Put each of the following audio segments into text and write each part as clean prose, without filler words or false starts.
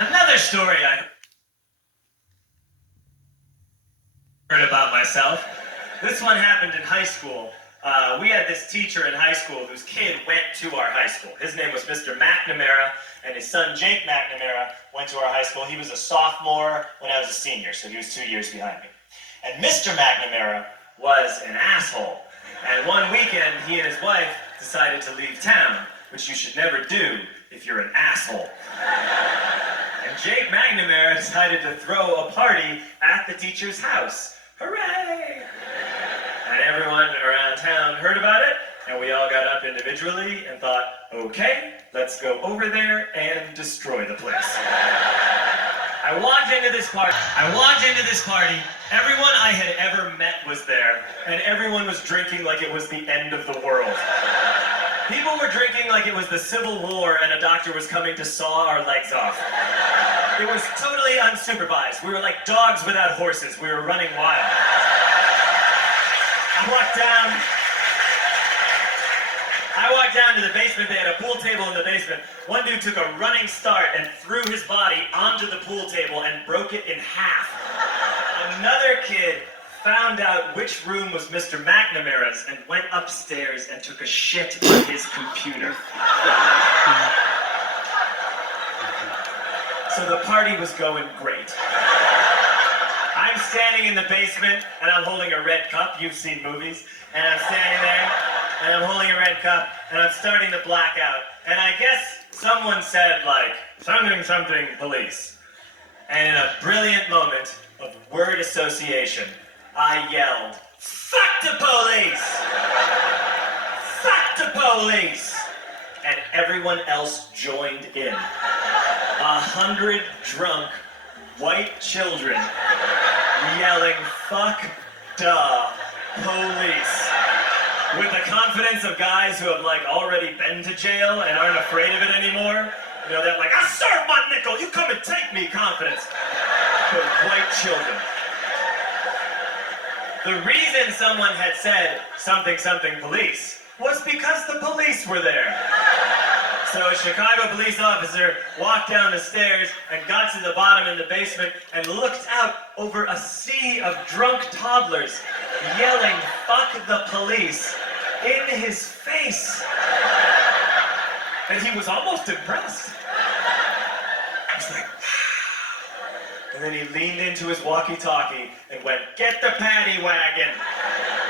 Another story I heard about myself. This one happened in high school. We had this teacher in high school whose kid went to our high school. His name was Mr. McNamara, and his son Jake McNamara went to our high school. He was a sophomore when I was a senior, so he was 2 years behind me. And Mr. McNamara was an asshole. And one weekend, he and his wife decided to leave town, which you should never do if you're an asshole. And Jake McNamara decided to throw a party at the teacher's house. Hooray! And everyone around town heard about it, and we all got up individually and thought, okay, let's go over there and destroy the place. I walked into this party. Everyone I had ever met was there, and everyone was drinking like it was the end of the world. People were drinking like it was the Civil War and a doctor was coming to saw our legs off. It was totally unsupervised. We were like dogs without horses. We were running wild. I walked down to the basement. They had a pool table in the basement. One dude took a running start and threw his body onto the pool table and broke it in half. Another kid found out which room was Mr. McNamara's and went upstairs and took a shit on his computer. So the party was going great. I'm standing in the basement and I'm holding a red cup. You've seen movies. And I'm standing there and I'm holding a red cup and I'm starting to black out. And I guess someone said like, something police. And in a brilliant moment of word association, I yelled, fuck the police! Fuck the police! And everyone else joined in. 100 drunk white children yelling, fuck the police. With the confidence of guys who have like already been to jail and aren't afraid of it anymore. You know, they're like, I serve my nickel, you come and take me confidence. But white children. The reason someone had said something police was because the police were there. So a Chicago police officer walked down the stairs and got to the bottom in the basement and looked out over a sea of drunk toddlers yelling, fuck the police, in his face. And he was almost impressed. He was like, wow. And then he leaned into his walkie-talkie and went, get the paddy wagon.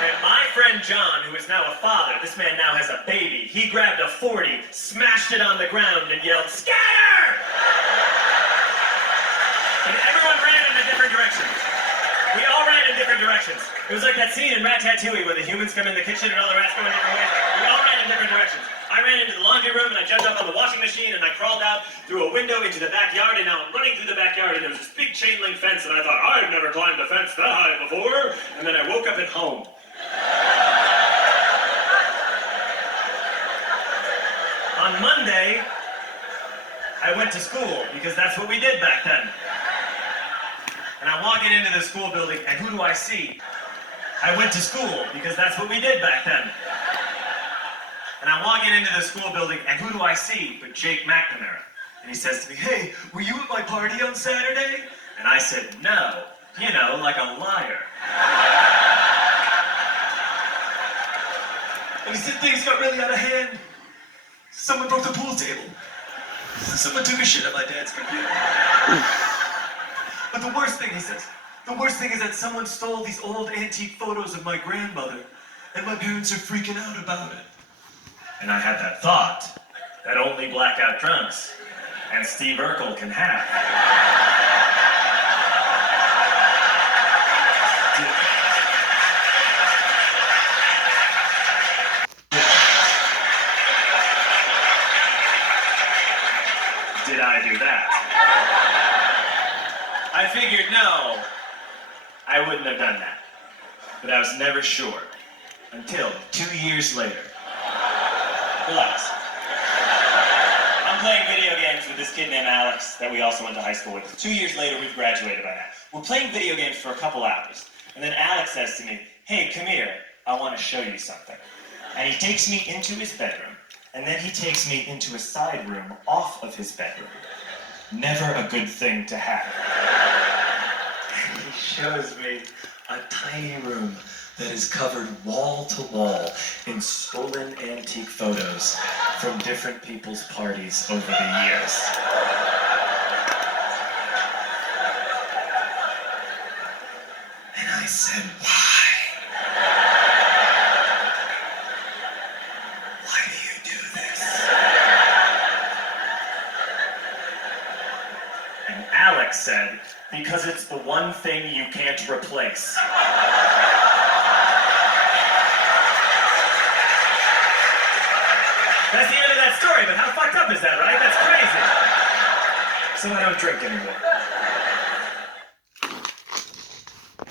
And my friend John, who is now a father, this man now has a baby, he grabbed a 40, smashed it on the ground, and yelled, scatter! And everyone ran in different directions. We all ran in different directions. It was like that scene in Ratatouille where the humans come in the kitchen and all the rats go in different ways. We all ran in different directions. I ran into the laundry room and I jumped up on the washing machine and I crawled out through a window into the backyard, and now I'm running through the backyard and there was this big chain link fence and I thought, I've never climbed a fence that high before. And then I woke up at home. On Monday, I went to school because that's what we did back then. And I'm walking into the school building, and who do I see? I went to school because that's what we did back then. And I'm walking into the school building, and who do I see but Jake McNamara? And he says to me, hey, were you at my party on Saturday? And I said, no, you know, like a liar. And he said, things got really out of hand. Someone broke the pool table. Someone took a shit at my dad's computer. But the worst thing, he says, the worst thing is that someone stole these old antique photos of my grandmother, and my parents are freaking out about it. And I had that thought that only blackout drunks and Steve Urkel can have. Did I do that? I figured no, I wouldn't have done that. But I was never sure until 2 years later. Relax. I'm playing video games with this kid named Alex that we also went to high school with. 2 years later, we've graduated by now. We're playing video games for a couple hours. And then Alex says to me, hey, come here, I want to show you something. And he takes me into his bedroom. And then he takes me into a side room off of his bedroom. never a good thing to have. And he shows me a tiny room that is covered wall to wall in stolen antique photos from different people's parties over the years. And I said, why? Why do you do this? And Alex said, because it's the one thing you can't replace. That's the end of that story, but how fucked up is that, right? That's crazy. So I don't drink anymore.